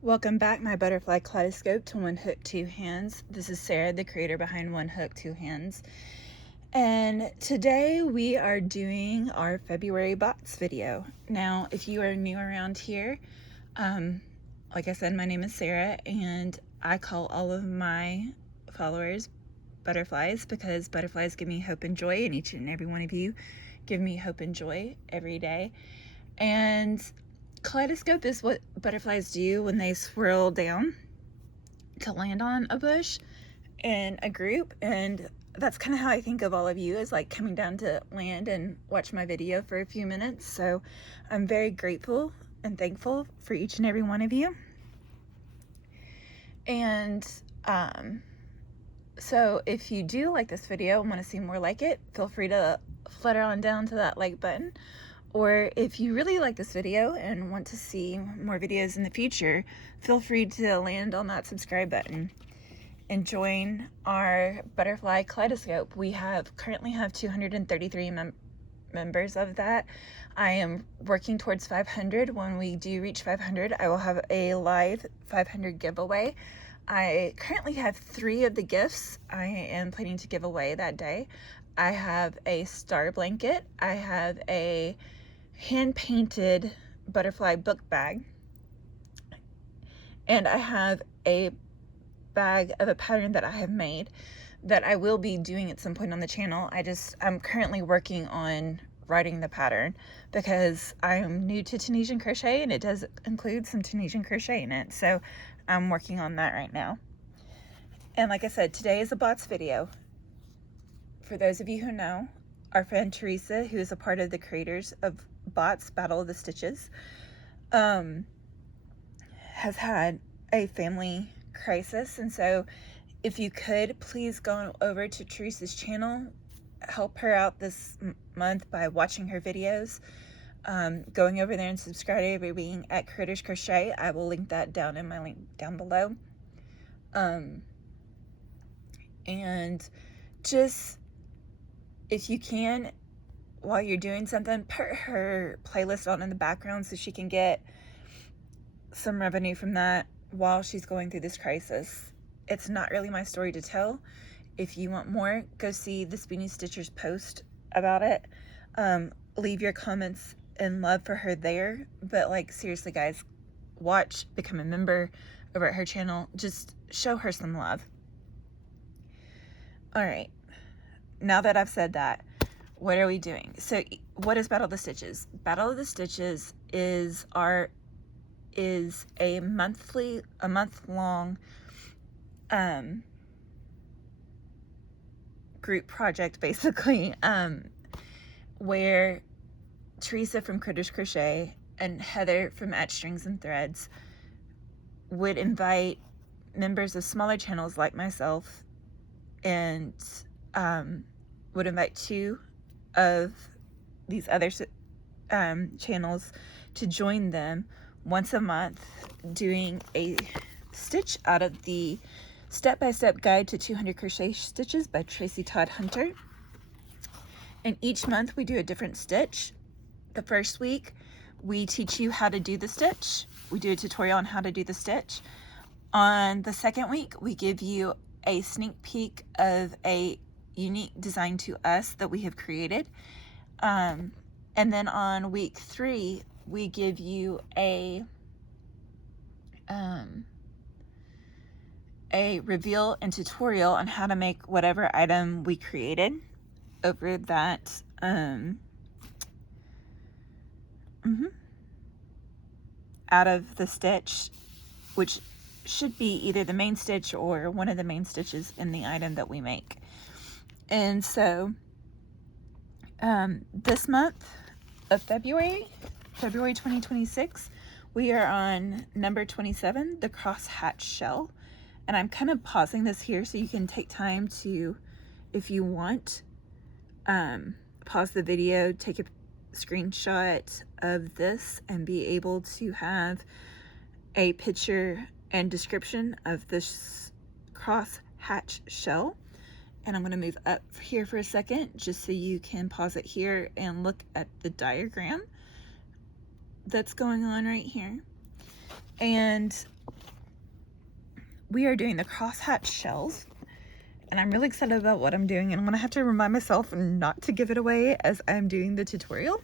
Welcome back, my butterfly kaleidoscope to One Hook, Two Hands. This is Sarah, the creator behind One Hook, Two Hands. And today we are doing our February bots video. Now, if you are new around here, like I said, my name is Sarah, and I call all of my followers butterflies because butterflies give me hope and joy, and each and every one of you give me hope and joy every day. And kaleidoscope is what butterflies do when they swirl down to land on a bush in a group, and that's kind of how I think of all of you, is like coming down to land and watch my video for a few minutes. So I'm very grateful and thankful for each and every one of you. And so if you do like this video and want to see more like it, feel free to flutter on down to that like button. Or if you really like this video and want to see more videos in the future, feel free to land on that subscribe button and join our butterfly kaleidoscope. We currently have 233 members of that. I am working towards 500. When we do reach 500, I will have a live 500 giveaway. I currently have 3 of the gifts I am planning to give away that day. I have a star blanket. I have a hand-painted butterfly book bag, and I have a bag of a pattern that I have made that I will be doing at some point on the channel. I'm currently working on writing the pattern because I'm new to Tunisian crochet, and it does include some Tunisian crochet in it, so I'm working on that right now. And like I said, today is a bots video. For those of you who know, our friend Teresa, who is a part of the creators of bots Battle of the Stitches, has had a family crisis, and so if you could please go over to Teresa's channel, help her out this month by watching her videos, going over there and subscribing at Critters Crochet. I will link that down in my link down below. And just, if you can, while you're doing something, put her playlist on in the background so she can get some revenue from that while she's going through this crisis. It's not really my story to tell. If you want more, go see the Spoony Stitchers post about it. Leave your comments and love for her there. But like, seriously guys, watch, become a member over at her channel. Just show her some love. All right, now that I've said that, what are we doing? So what is Battle of the Stitches? Battle of the Stitches is a month-long group project, basically, where Teresa from Critters Crochet and Heather from At Strings and Threads would invite members of smaller channels like myself, and would invite 2 of these other channels to join them once a month, doing a stitch out of the Step-by-Step Guide to 200 Crochet Stitches by Tracy Todd Hunter. And each month we do a different stitch. The first week we teach you how to do the stitch. We do a tutorial on how to do the stitch. On the second week we give you a sneak peek of a unique design to us that we have created. And then on week 3, we give you a reveal and tutorial on how to make whatever item we created over that out of the stitch, which should be either the main stitch or one of the main stitches in the item that we make. And so this month of February 2026, we are on number 27, the crosshatch shell. And I'm kind of pausing this here so you can take time to, if you want, pause the video, take a screenshot of this, and be able to have a picture and description of this crosshatch shell. And I'm going to move up here for a second just so you can pause it here and look at the diagram that's going on right here. And we are doing the crosshatch shells, and I'm really excited about what I'm doing, and I'm gonna have to remind myself not to give it away as I'm doing the tutorial,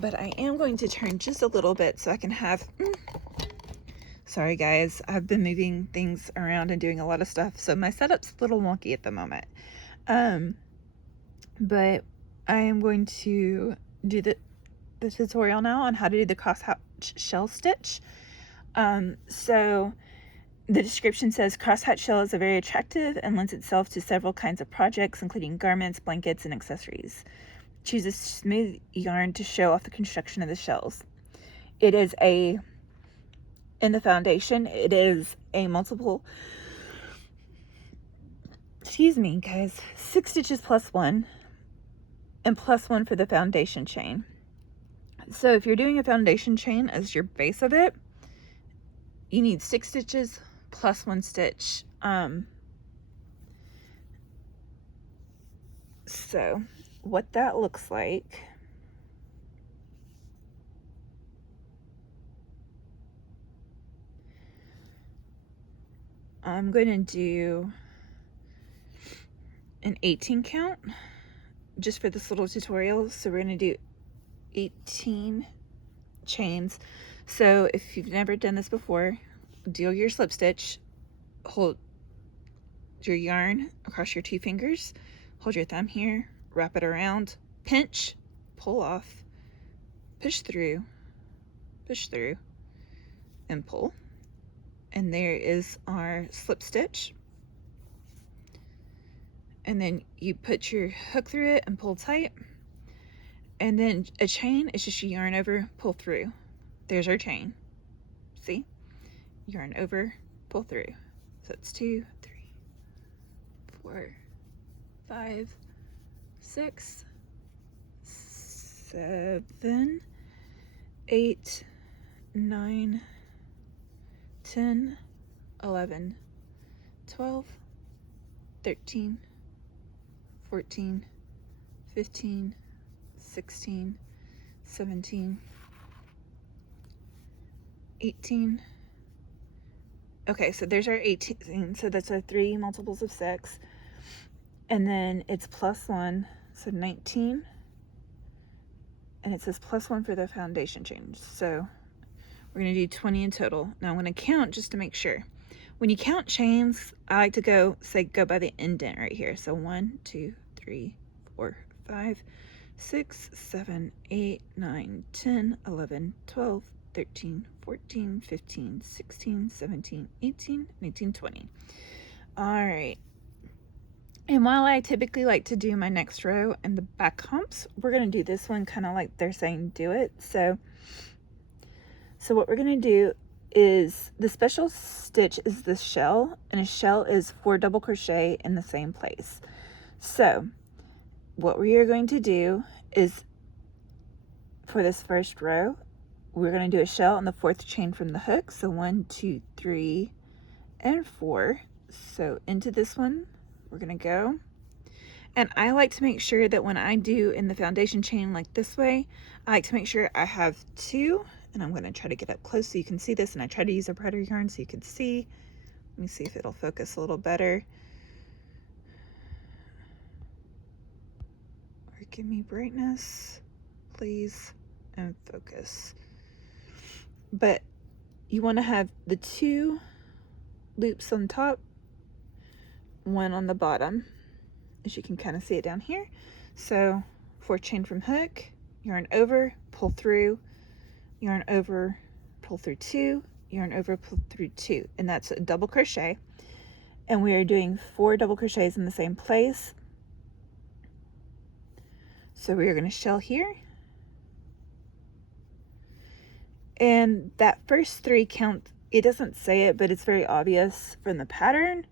but I am going to turn just a little bit so I can have, sorry guys, I've been moving things around and doing a lot of stuff, so my setup's a little wonky at the moment, but I am going to do the tutorial now on how to do the crosshatch shell stitch. So the description says crosshatch shell is a very attractive and lends itself to several kinds of projects, including garments, blankets, and accessories. Choose a smooth yarn to show off the construction of the shells. It is in the foundation, it is a multiple, excuse me guys, 6 stitches plus 1 and plus 1 for the foundation chain. So if you're doing a foundation chain as your base of it, you need 6 stitches plus 1 stitch. So what that looks like, I'm going to do an 18 count just for this little tutorial. So we're going to do 18 chains. So if you've never done this before, do your slip stitch, hold your yarn across your 2 fingers, hold your thumb here, wrap it around, pinch, pull off, push through, and pull. And there is our slip stitch. And then you put your hook through it and pull tight. And then a chain is just yarn over, pull through. There's our chain. See? Yarn over, pull through. So it's 2, 3, 4, 5, 6, 7, 8, 9, 10, 11, 12, 13, 14, 15, 16, 17, 18. Okay, so there's our 18. So that's our 3 multiples of 6. And then it's plus 1, so 19. And it says plus 1 for the foundation chain. So we're going to do 20 in total. Now I'm going to count just to make sure. When you count chains, I like to go by the indent right here. So 1, 2, 3, 4, 5, 6, 7, 8, 9, 10, 11, 12, 13, 14, 15, 16, 17, 18, 19, 20. All right. And while I typically like to do my next row and the back humps, we're going to do this one kind of like they're saying do it. So what we're going to do is the special stitch is the shell, and a shell is 4 double crochet in the same place. So what we are going to do is for this first row, we're going to do a shell on the 4th chain from the hook. So 1, 2, 3, and 4. So into this one, we're going to go. And I like to make sure that when I do in the foundation chain like this way, I like to make sure I have 2. And I'm going to try to get up close so you can see this. And I try to use a brighter yarn so you can see. Let me see if it'll focus a little better. Or give me brightness, please, and focus. But you want to have the 2 loops on top, 1 on the bottom, as you can kind of see it down here. So 4 chain from hook, yarn over, pull through, yarn over, pull through 2, yarn over, pull through 2, and that's a double crochet. And we are doing 4 double crochets in the same place. So we are going to shell here. And that first 3 count, it doesn't say it, but it's very obvious from the pattern.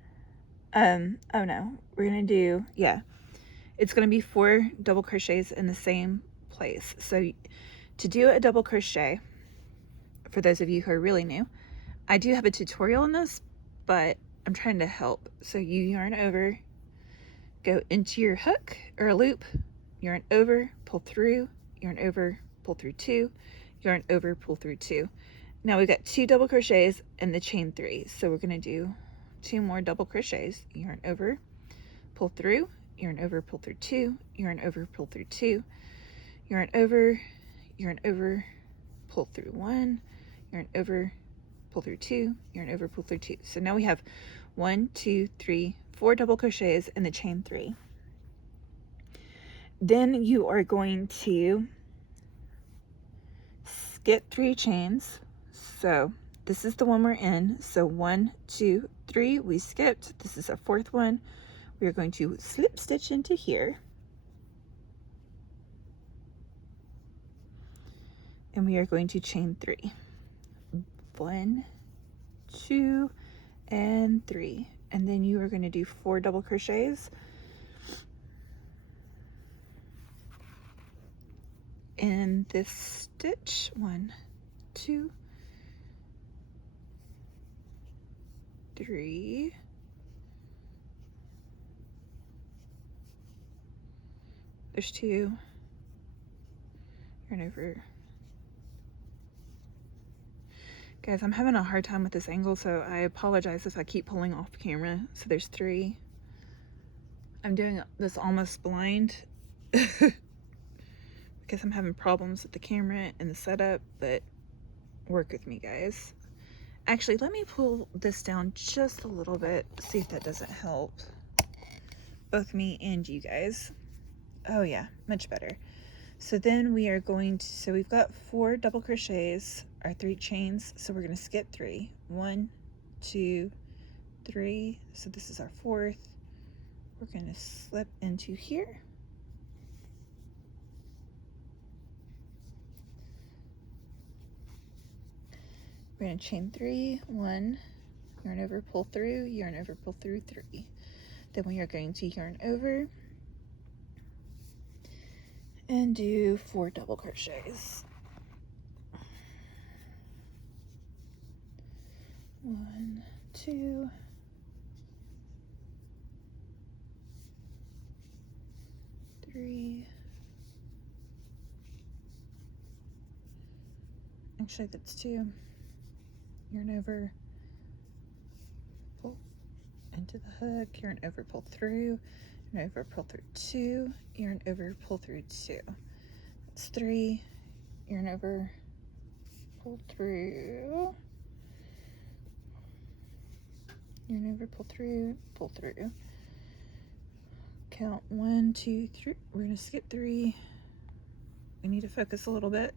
Oh no, we're going to do, yeah, it's going to be 4 double crochets in the same place. So to do a double crochet, for those of you who are really new, I do have a tutorial on this, but I'm trying to help. So you yarn over, go into your hook or loop, yarn over, pull through, yarn over, pull through 2, yarn over, pull through 2. Now we've got 2 double crochets and the chain 3. So we're going to do 2 more double crochets, yarn over, pull through, yarn over, pull through 2, yarn over, pull through 2, yarn over, pull through 1, yarn over, pull through 2, yarn over, pull through 2. So now we have 1, 2, 3, 4 double crochets and the chain 3. Then you are going to skip 3 chains. So this is the one we're in. So 1, 2, 3, we skipped. This is our 4th one. We're going to slip stitch into here. And we are going to chain 3. 1, 2, and 3. And then you are going to do 4 double crochets in this stitch. 1, 2, 3. There's 2. Yarn over. Guys, I'm having a hard time with this angle, so I apologize if I keep pulling off camera. So there's 3. I'm doing this almost blind because I'm having problems with the camera and the setup, but work with me, guys. Actually, let me pull this down just a little bit, see if that doesn't help both me and you guys. Oh yeah, much better. So then we are going to, so we've got 4 double crochets, our 3 chains, so we're going to skip 3. 1, 2, 3. So this is our 4th. We're going to slip into here. We're going to chain 3, 1, yarn over, pull through, yarn over, pull through 3. Then we are going to yarn over and do 4 double crochets. 1, 2, 3. Actually, that's 2. Yarn over, pull into the hook, yarn over, pull through, yarn over, pull through 2, yarn over, pull through 2. That's 3. Yarn over, pull through, yarn over, pull through, pull through. Count 1, 2, 3. We're gonna skip 3. We need to focus a little bit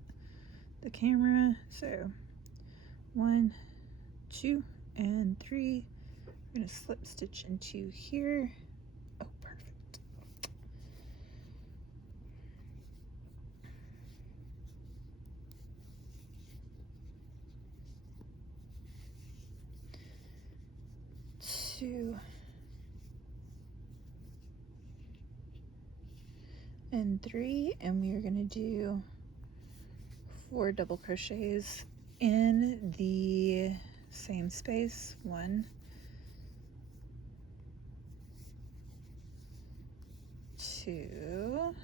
the camera. So 1, 2, and 3. We're gonna slip stitch into here. Oh, perfect. Two and 3, and we are going to do 4 double crochets in the same space. 1, 2,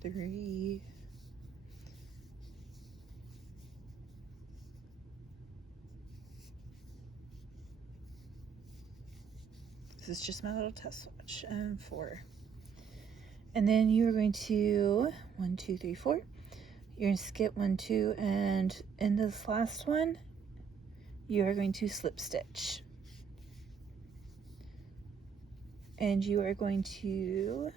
3, 'This is just my little test swatch. And 4. And then you are going to 1, 2, 3, 4. You're going to skip 1, 2, and in this last one, you are going to slip stitch. And you are going to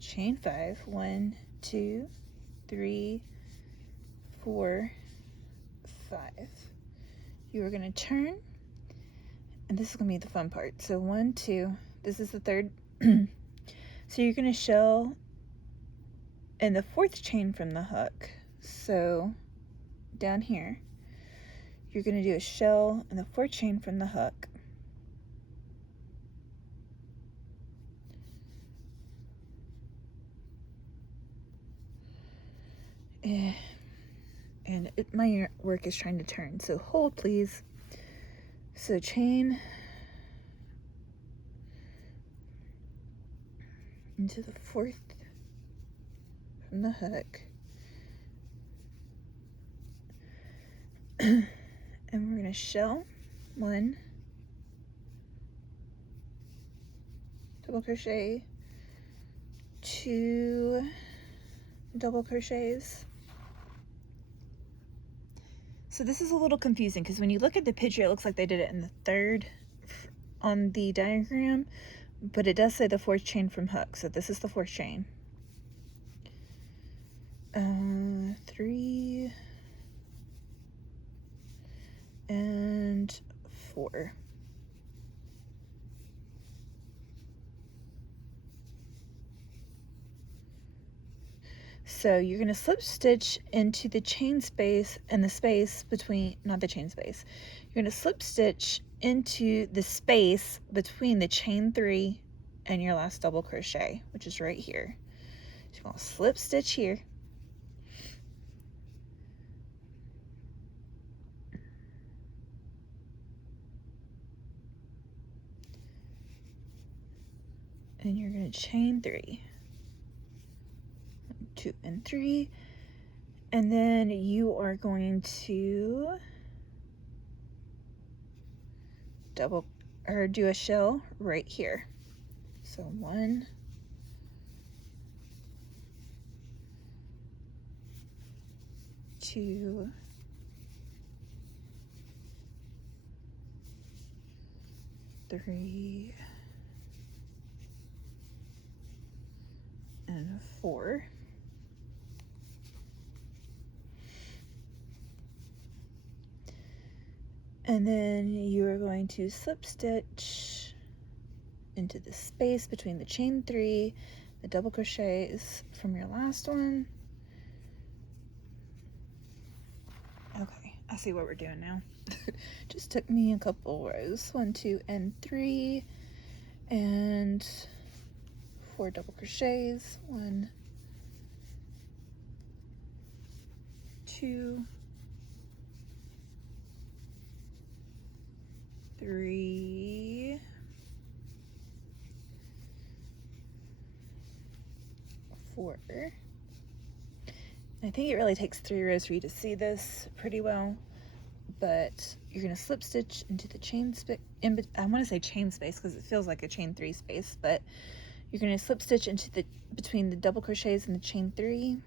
chain 5. 1, 2, 3, 4, 5. You are going to turn, and this is going to be the fun part. So 1, 2, this is the 3rd. So you're going to shell in the 4th chain from the hook. So down here, you're going to do a shell in the 4th chain from the hook. And my work is trying to turn, so hold please. So chain into the 4th from the hook, And we're going to shell 1, double crochet, 2 double crochets. So this is a little confusing because when you look at the picture, it looks like they did it in the 3rd on the diagram, but it does say the 4th chain from hook. So this is the 4th chain. 3 and 4. So you're going to slip stitch into the chain space and the space between, not the chain space, you're going to slip stitch into the space between the chain 3 and your last double crochet, which is right here. So you're going to slip stitch here. And you're going to chain 3. 1, 2, and 3. And then you are going to do a shell right here. So 1, 2, 3, and 4. And then you are going to slip stitch into the space between the chain 3, the double crochets from your last one. Okay, I see what we're doing now. Just took me a couple rows. 1, 2, and 3, and 4 double crochets. 1, 2, 3, 4. I think it really takes 3 rows for you to see this pretty well, but you're going to slip stitch into the chain space. I want to say chain space because it feels like a chain 3 space, but you're going to slip stitch into the between the double crochets and the chain 3.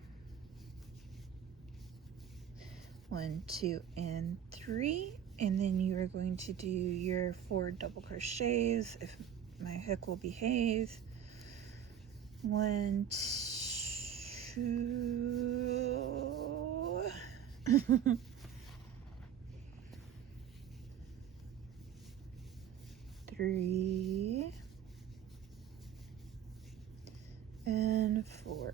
1, 2, and 3, and then you are going to do your 4 double crochets if my hook will behave. 1, 2, 3, and 4.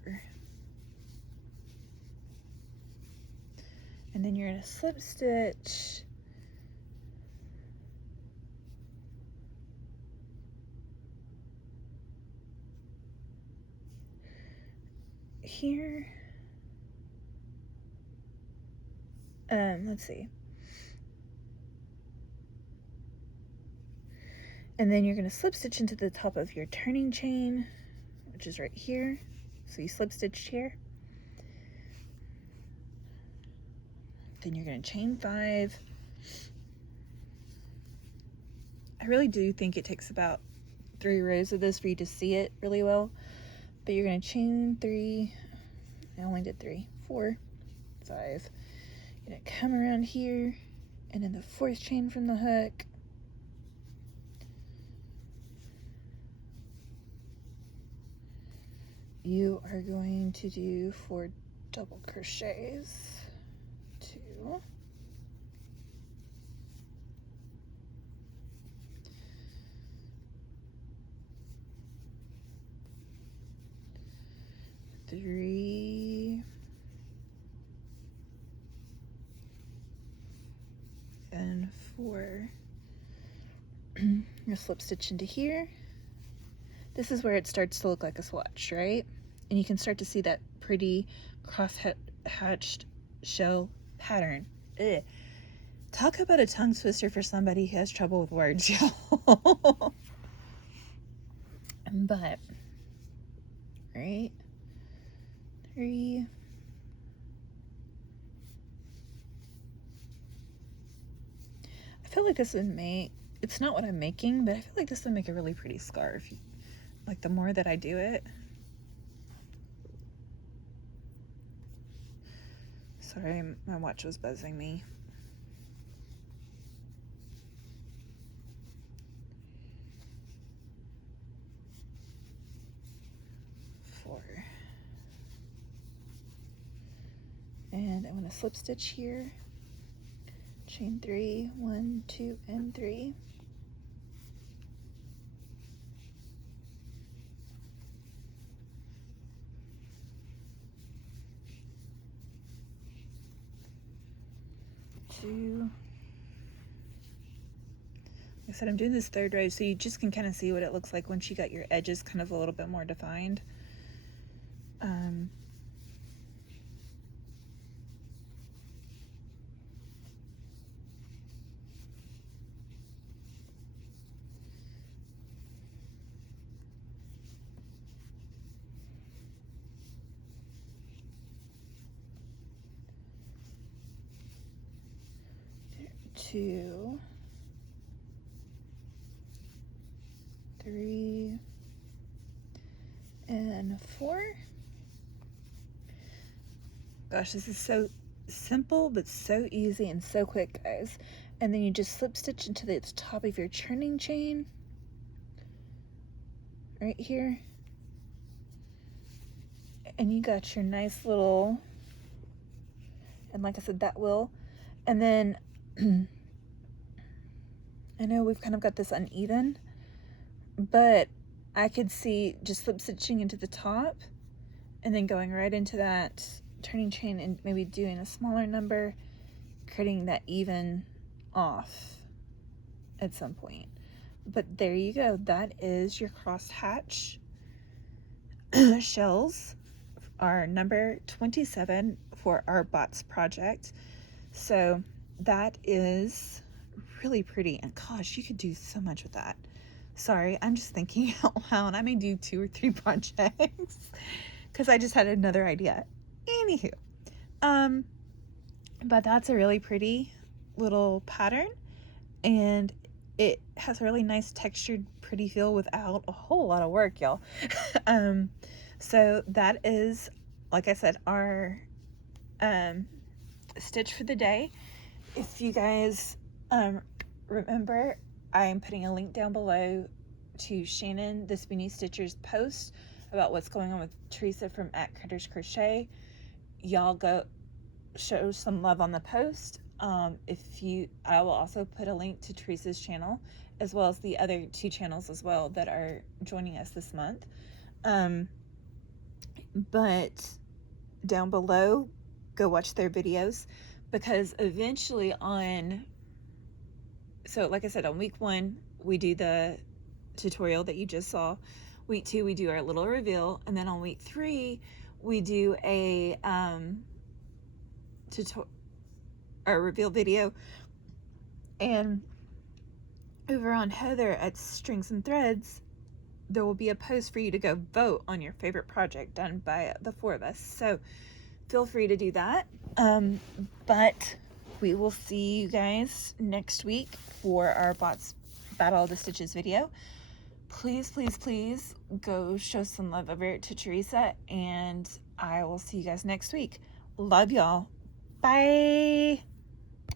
And then you're going to slip stitch here. Let's see. And then you're going to slip stitch into the top of your turning chain, which is right here. So you slip stitched here. Then you're going to chain 5. I really do think it takes about 3 rows of this for you to see it really well. But you're going to chain 3. I only did 3, 4, 5. You're going to come around here, and in the 4th chain from the hook, you are going to do 4 double crochets. 2, 3, and 4. You'll slip stitch into here. This is where it starts to look like a swatch, right? And you can start to see that pretty cross-hatched shell pattern. Ugh. Talk about a tongue twister for somebody who has trouble with words, y'all. But, right? 3, feel like this would make, it's not what I'm making, but I feel like this would make a really pretty scarf. Like the more that I do it. Sorry, my watch was buzzing me. And I'm going to slip stitch here, chain 3, 1, 2, and 3. Two. Like I said, I'm doing this third row so you just can kind of see what it looks like once you got your edges kind of a little bit more defined. 2, 3, and 4. Gosh, this is so simple but so easy and so quick, guys. And then you just slip stitch into the top of your turning chain right here, and you got your nice little, and like I said, that will, and then I know we've kind of got this uneven, but I could see just slip stitching into the top and then going right into that turning chain and maybe doing a smaller number, creating that even off at some point. But there you go. That is your crosshatch shells, our number 27 for our bots project. So that is really pretty, and gosh, you could do so much with that. Sorry, I'm just thinking out loud. I may do 2 or 3 projects because I just had another idea. Anywho, but that's a really pretty little pattern, and it has a really nice textured, pretty feel without a whole lot of work, y'all. So that is, like I said, our stitch for the day. If you guys remember, I'm putting a link down below to Shannon, the Spoony Stitcher's post about what's going on with Teresa from @Critters Crochet. Y'all go show some love on the post. I will also put a link to Teresa's channel, as well as the other 2 channels as well that are joining us this month. But down below, go watch their videos, because eventually so like I said, on week 1, we do the tutorial that you just saw. Week 2, we do our little reveal. And then on week 3, we do a reveal video. And over on Heather at Strings and Threads, there will be a post for you to go vote on your favorite project done by the 4 of us. So feel free to do that. But we will see you guys next week for our bots Battle of the Stitches video. Please, please, please go show some love over to Teresa, and I will see you guys next week. Love y'all. Bye.